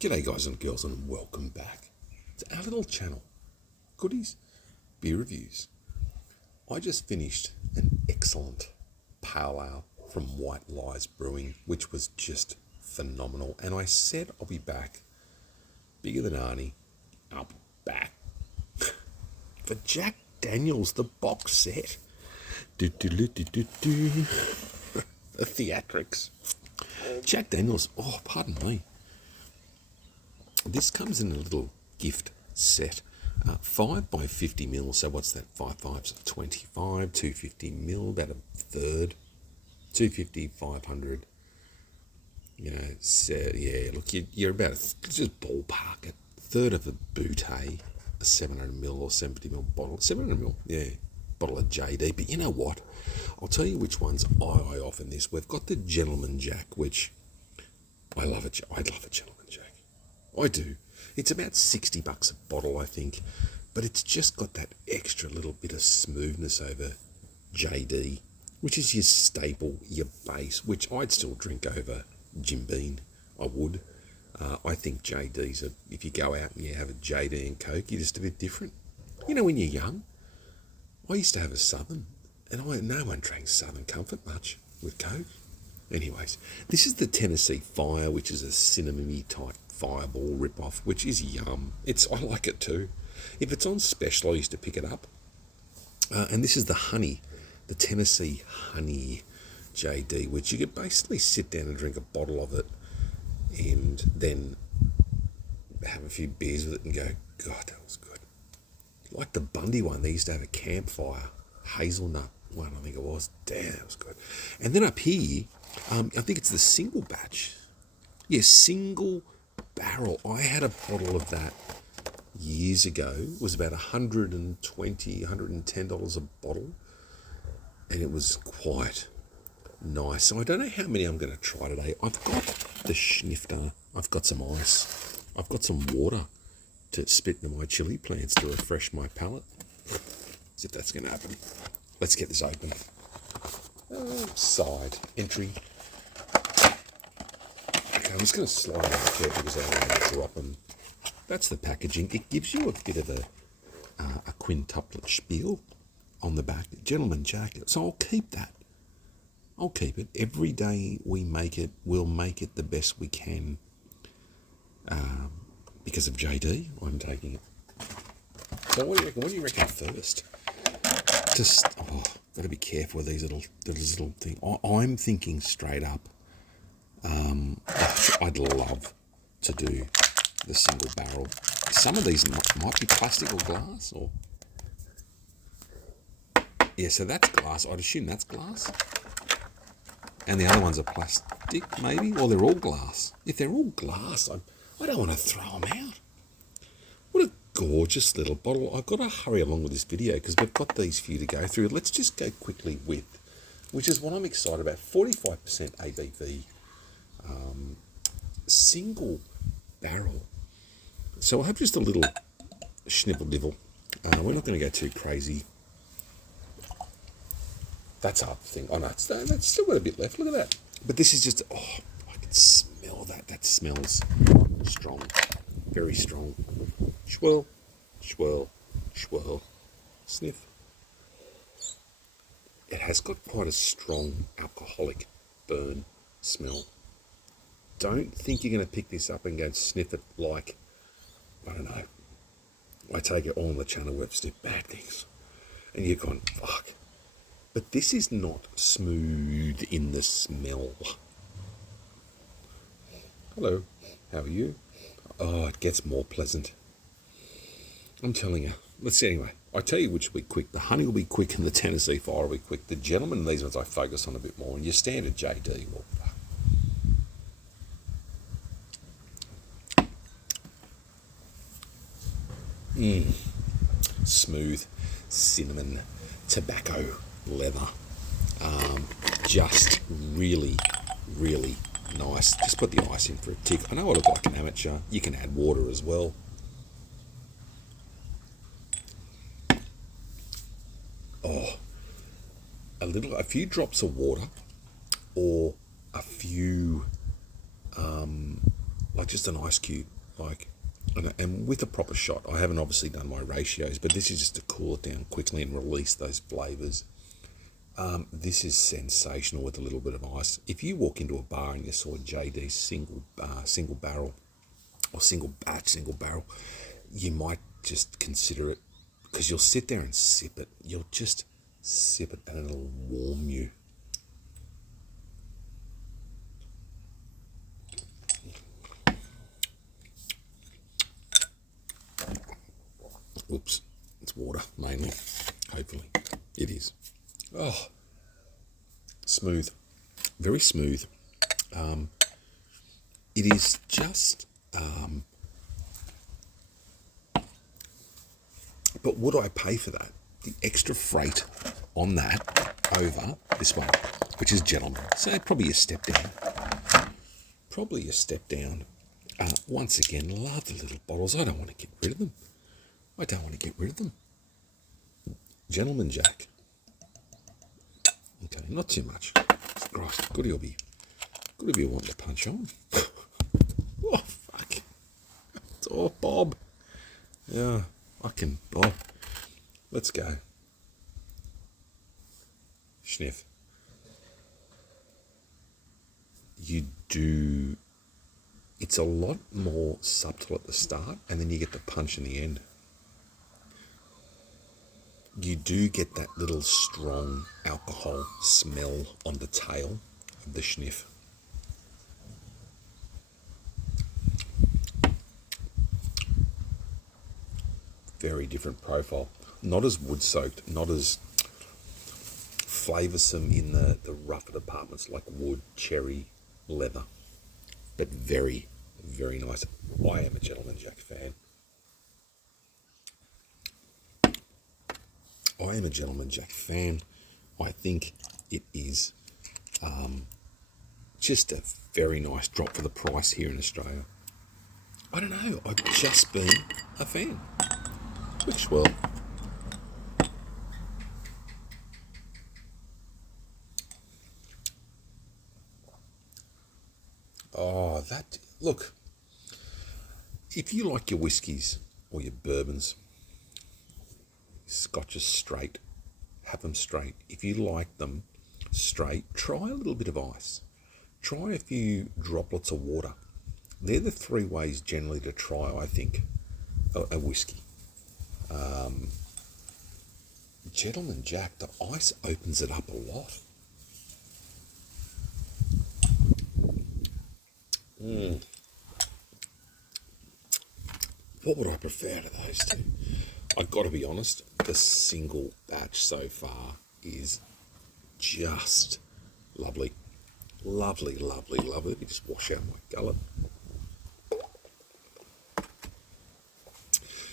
G'day guys and girls and welcome back to our little channel, Goodies Beer Reviews. I just finished an excellent pale ale from White Lies Brewing, which was just phenomenal. And I said I'll be back, bigger than Arnie, I'll be back for Jack Daniels, the box set. The theatrics. Jack Daniels, oh pardon me. This comes in a little gift set, 5 by 50 mil. So what's that? 5 fives of 25, 250 mil, about a third, 250, 500. You know, so yeah. Look, you're about just ballpark it. Third of a Boutte, a 700 mil or 70 mil bottle, 700 mil, yeah, bottle of JD. But you know what? I'll tell you which ones I off in this. We've got the Gentleman Jack, which I love it. I love a Gentleman Jack. I do. It's about $60 a bottle, I think, but it's just got that extra little bit of smoothness over JD, which is your staple, your base, which I'd still drink over Jim Beam. I would. I think JD's, if you go out and you have a JD and Coke, you're just a bit different. You know, when you're young, I used to have a Southern, and no one drank Southern Comfort much with Coke. Anyways, this is the Tennessee Fire, which is a cinnamon-y type fireball rip-off, which is yum. I like it too. If it's on special, I used to pick it up. And this is the honey, the Tennessee Honey JD, which you could basically sit down and drink a bottle of it and then have a few beers with it and go, God, that was good. Like the Bundy one, they used to have a campfire hazelnut one, I think it was. Damn, that was good. And then up here, I think it's the single batch. Yeah, single barrel. I had a bottle of that years ago. It was about $120, $110 a bottle, and it was quite nice. So I don't know how many I'm going to try today. I've got the schnifter. I've got some ice. I've got some water to spit into my chili plants to refresh my palate. As if that's going to happen. Let's get this open. Side entry. Okay, I'm just going to slide it out carefully because I don't want to drop them. That's the packaging. It gives you a bit of a quintuplet spiel on the back. Gentleman Jack. So I'll keep that. I'll keep it. Every day we make it, we'll make it the best we can. Because of JD, I'm taking it. So what do you reckon? What do you reckon first? Gotta be careful with these little things. I'm thinking straight up. I'd love to do the single barrel. Some of these might be plastic or glass, or yeah. So that's glass. I'd assume that's glass. And the other ones are plastic, maybe, or they're all glass. If they're all glass, I don't want to throw them out. What a gorgeous little bottle. I've got to hurry along with this video because we've got these for you to go through. Let's just go quickly with, which is what I'm excited about, 45% ABV, single barrel. So I'll have just a little schniffle-divble. We're not going to go too crazy. That's half the thing. Oh no, that's still got a bit left. Look at that. But this is just, I can smell that. That smells strong. Very strong. Swirl, swirl, swirl, sniff. It has got quite a strong alcoholic burn smell. Don't think you're going to pick this up and go and sniff it like, I don't know. I take it all on the channel we've sniffed bad things. And you've gone, fuck. But this is not smooth in the smell. Hello, how are you? Oh, it gets more pleasant. I'm telling you. Let's see anyway. I tell you which will be quick. The honey will be quick and the Tennessee Fire will be quick. The Gentleman, these ones I focus on a bit more. And your standard JD, well, smooth cinnamon tobacco leather. Just really, really nice. Just put the ice in for a tick. I know I look like an amateur. You can add water as well. Oh, a few drops of water or a few like just an ice cube, like, and with a proper shot. I haven't obviously done my ratios, but this is just to cool it down quickly and release those flavours. This is sensational with a little bit of ice. If you walk into a bar and you saw JD's single barrel or single barrel, you might just consider it, because you'll sit there and sip it. You'll just sip it and it'll warm you. Oops, it's water mainly. Hopefully, it is. Oh, smooth, very smooth. It is just. But would I pay for that? The extra freight on that over this one, which is Gentleman. So probably a step down. Once again, love the little bottles. I don't want to get rid of them. Gentleman Jack. Okay, not too much. Christ, good he'll be wanting to punch on. Oh, fuck. Oh, Bob. Yeah, fucking Bob. Let's go. Schniff. It's a lot more subtle at the start, and then you get the punch in the end. You do get that little strong alcohol smell on the tail of the schniff. Very different profile. Not as wood-soaked, not as flavoursome in the rougher departments like wood, cherry, leather. But very, very nice. I am a Gentleman Jack fan. I think it is just a very nice drop for the price here in Australia. I don't know. I've just been a fan. Which, well, look, if you like your whiskies or your bourbons, scotches straight, have them straight. If you like them straight, try a little bit of ice. Try a few droplets of water. They're the three ways generally to try, I think, a whiskey. Gentleman Jack, the ice opens it up a lot. What would I prefer to those two? I've got to be honest, the single batch so far is just lovely. Lovely, lovely, lovely. Let me just wash out my gullet.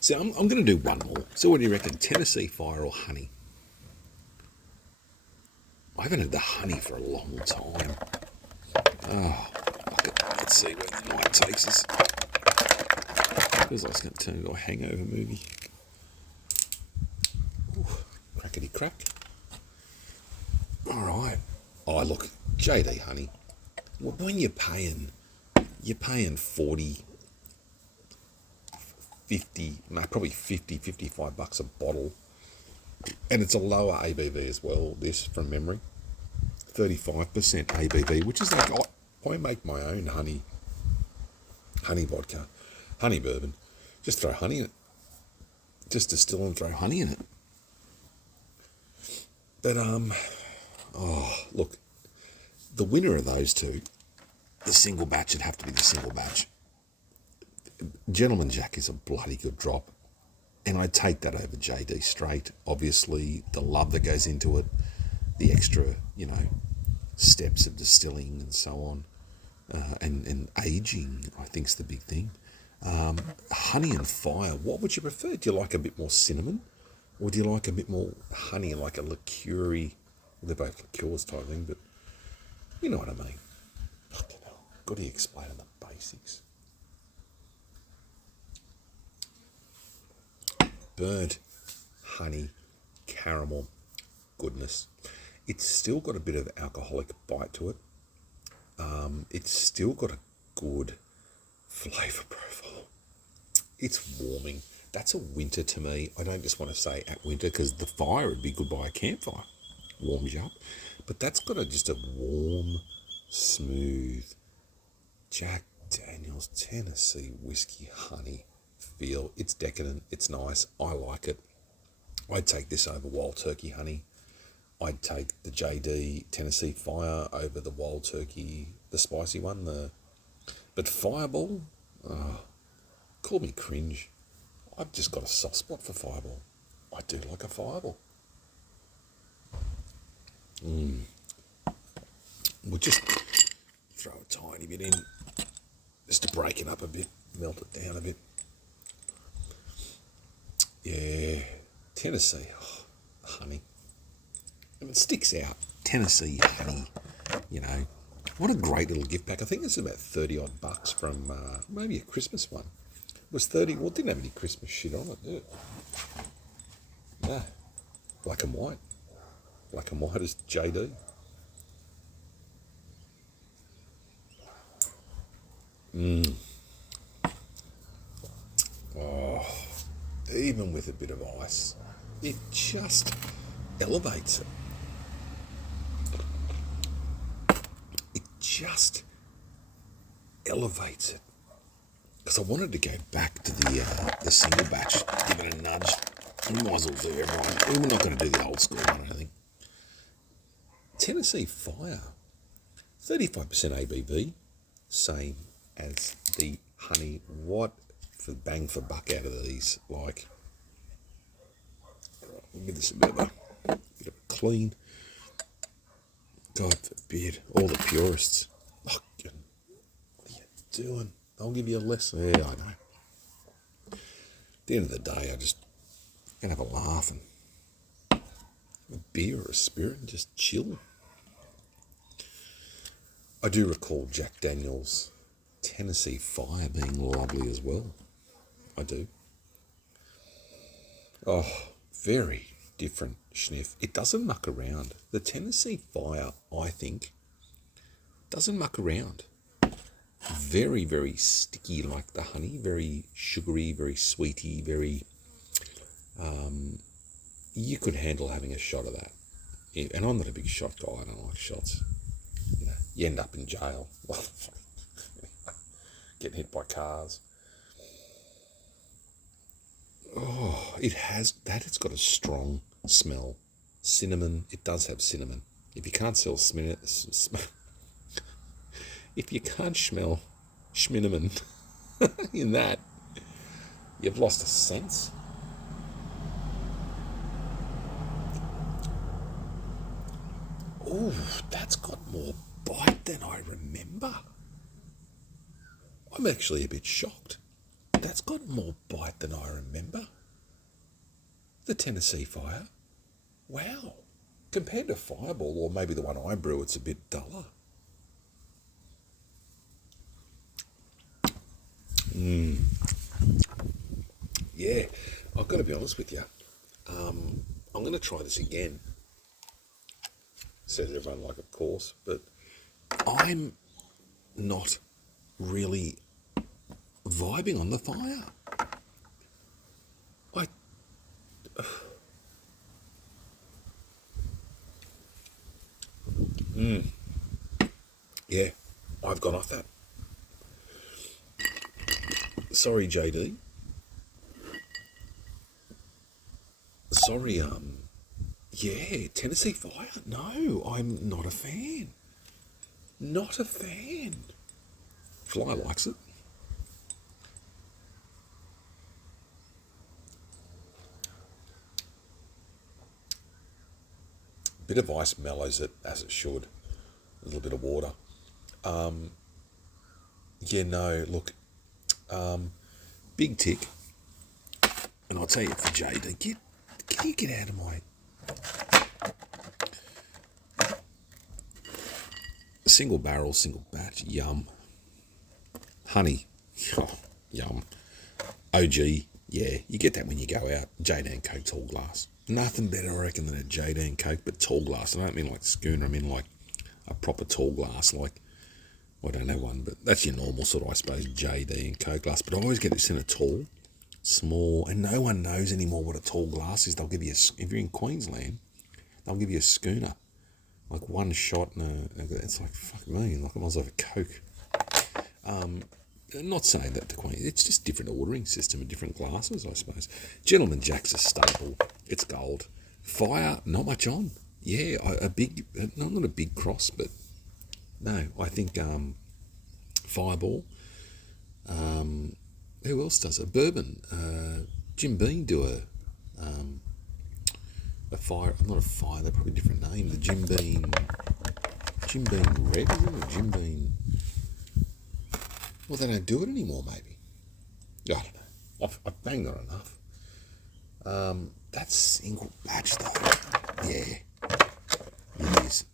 So I'm going to do one more. So what do you reckon, Tennessee Fire or honey? I haven't had the honey for a long time. Oh, let's see where the night takes us. Because I was going to turn into a hangover movie. Ooh, crackety crack. All right. Oh, look, JD honey. Well, when you're paying 40, 50, no, probably 50, 55 bucks a bottle. And it's a lower ABV as well, this, from memory. 35% ABV, which is like, I make my own honey vodka, honey bourbon. Just throw honey in it. Just distill and throw honey in it. But, look, the winner of those two, the single batch, would have to be the single batch. Gentleman Jack is a bloody good drop. And I take that over JD straight. Obviously, the love that goes into it, the extra, steps of distilling and so on, and aging, I think, is the big thing. Honey and fire, what would you prefer? Do you like a bit more cinnamon? Or do you like a bit more honey, like a liqueur-y? Well, they're both liqueurs type thing, but you know what I mean. Fucking hell. Got to explain the basics. Burnt, honey, caramel, goodness. It's still got a bit of alcoholic bite to it. It's still got a good flavour profile. It's warming. That's a winter to me. I don't just want to say at winter because the fire would be good by a campfire. Warms you up. But that's got just a warm, smooth Jack Daniel's Tennessee whiskey honey feel. It's decadent. It's nice. I like it. I'd take this over Wild Turkey honey. I'd take the JD Tennessee Fire over the Wild Turkey, the spicy one. But Fireball, call me cringe. I've just got a soft spot for Fireball. I do like a Fireball. We'll just throw a tiny bit in, just to break it up a bit, melt it down a bit. Yeah, Tennessee, honey. And it sticks out. Tennessee honey, you know. What a great little gift pack. I think it's about 30 odd bucks from maybe a Christmas one. It was 30, well, it didn't have any Christmas shit on it, did it? No. Black and white. Black and white is JD. Oh, even with a bit of ice, it just elevates it. It just elevates it. Because I wanted to go back to the single batch, give it a nudge. We might as well do everyone. We're not going to do the old school one, I don't think. Tennessee Fire, 35% ABV, same as the honey. What for bang for buck out of these? Like, I'll give this a bit of a clean. God forbid, all the purists. Oh, what are you doing? I'll give you a lesson. Yeah, I know. At the end of the day, I just gonna have a laugh and a beer or a spirit and just chill. I do recall Jack Daniel's Tennessee Fire being lovely as well. I do. Oh, very different schniff. It doesn't muck around. The Tennessee Fire, I think, doesn't muck around. Very, very sticky like the honey. Very sugary, very sweety, very... you could handle having a shot of that. And I'm not a big shot guy. I don't like shots. You know, you end up in jail. Getting hit by cars. Oh, it has that. It's got a strong smell. Cinnamon. It does have cinnamon. If you can't smell if you can't smell schminnamin in that, you've lost a sense. Oh, that's got more bite than I remember. I'm actually a bit shocked. That's got more bite than I remember. The Tennessee Fire. Wow. Compared to Fireball, or maybe the one I brew, it's a bit duller. Yeah, I've got to be honest with you. I'm going to try this again. Says everyone like, of course, but I'm not really vibing on the Fire. Yeah, I've gone off that. Sorry, JD. Sorry, yeah, Tennessee Fire. No, I'm not a fan. Not a fan. Fly likes it. Bit of ice mellows it as it should. A little bit of water. Yeah, no, look, big tick. And I'll tell you for JD, can you get out of my... Single barrel, single batch, yum. Honey, oh, yum. OG, yeah, you get that when you go out. JD and Coke tall glass. Nothing better, I reckon, than a JD and Coke, but tall glass. I don't mean like schooner, I mean like a proper tall glass, like I don't have one, but that's your normal sort of, I suppose, JD and Coke glass. But I always get this in a tall, small, and no one knows anymore what a tall glass is. They'll give you, if you're in Queensland, they'll give you a schooner, like one shot, and it's like, fuck me, like I might as well have a Coke. Not saying that to Queen, it's just different ordering system and different glasses, I suppose. Gentleman Jack's a staple. It's gold. Fire, not much on. Yeah, not a big cross, but no, I think Fireball. Who else does it? Bourbon. Jim Beam do a fire. Not a fire. They're probably a different name. The Jim Beam Red, isn't it? Jim Beam. Well, they don't do it anymore. Maybe. I don't know. I've banged on enough. That's single batch though. Yeah, it is.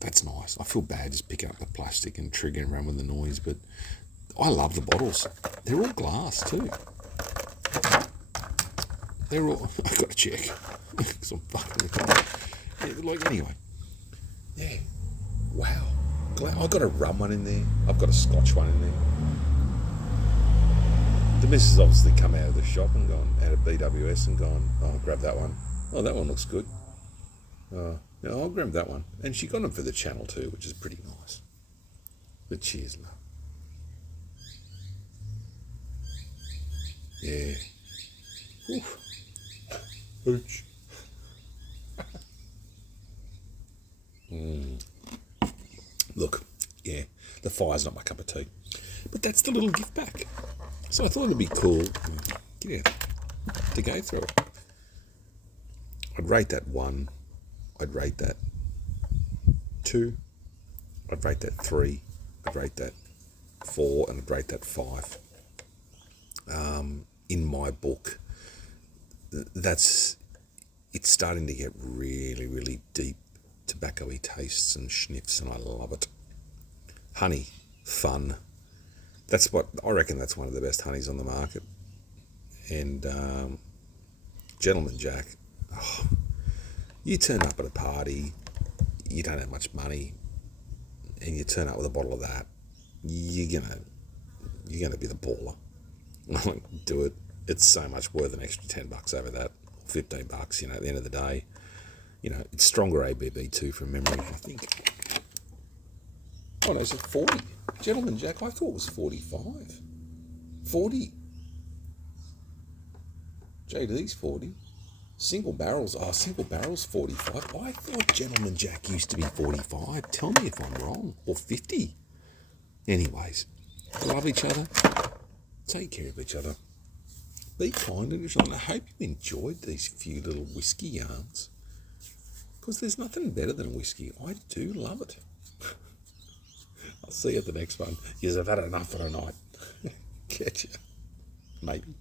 That's nice. I feel bad just picking up the plastic and triggering around with the noise, but I love the bottles. They're all glass too. They're all... I've got to check because I'm fucking the car. Yeah, but like, anyway. Yeah. Wow. I've got a rum one in there. I've got a Scotch one in there. The missus obviously come out of the shop and gone, out of BWS and gone, oh, grab that one. Oh, that one looks good. Yeah, I'll grab that one. And she got them for the channel too, which is pretty nice. But cheers, love. Yeah. Oof. Hooch. Look, yeah, the fire's not my cup of tea. But that's the little gift pack. So I thought it'd be cool, get out, to go through it. I'd rate that 1. I'd rate that 2. I'd rate that 3. I'd rate that 4, and I'd rate that 5. In my book, it's starting to get really, really deep tobacco-y tastes and schniffs, and I love it. Honey, fun. I reckon that's one of the best honeys on the market. And Gentleman Jack, you turn up at a party, you don't have much money, and you turn up with a bottle of that, you're gonna be the baller. Do it. It's so much worth an extra $10 over that, $15. At the end of the day, it's stronger ABV too from memory, I think. Oh no, it's 40. Gentleman Jack, I thought it was 45. 40. JD's 40. Single barrels 45. I thought Gentleman Jack used to be 45. Tell me if I'm wrong. Or 50. Anyways, love each other. Take care of each other. Be kind to each other. And I hope you enjoyed these few little whiskey yarns. Because there's nothing better than whiskey. I do love it. I'll see you at the next one. You've had enough for tonight. Catch ya. Maybe.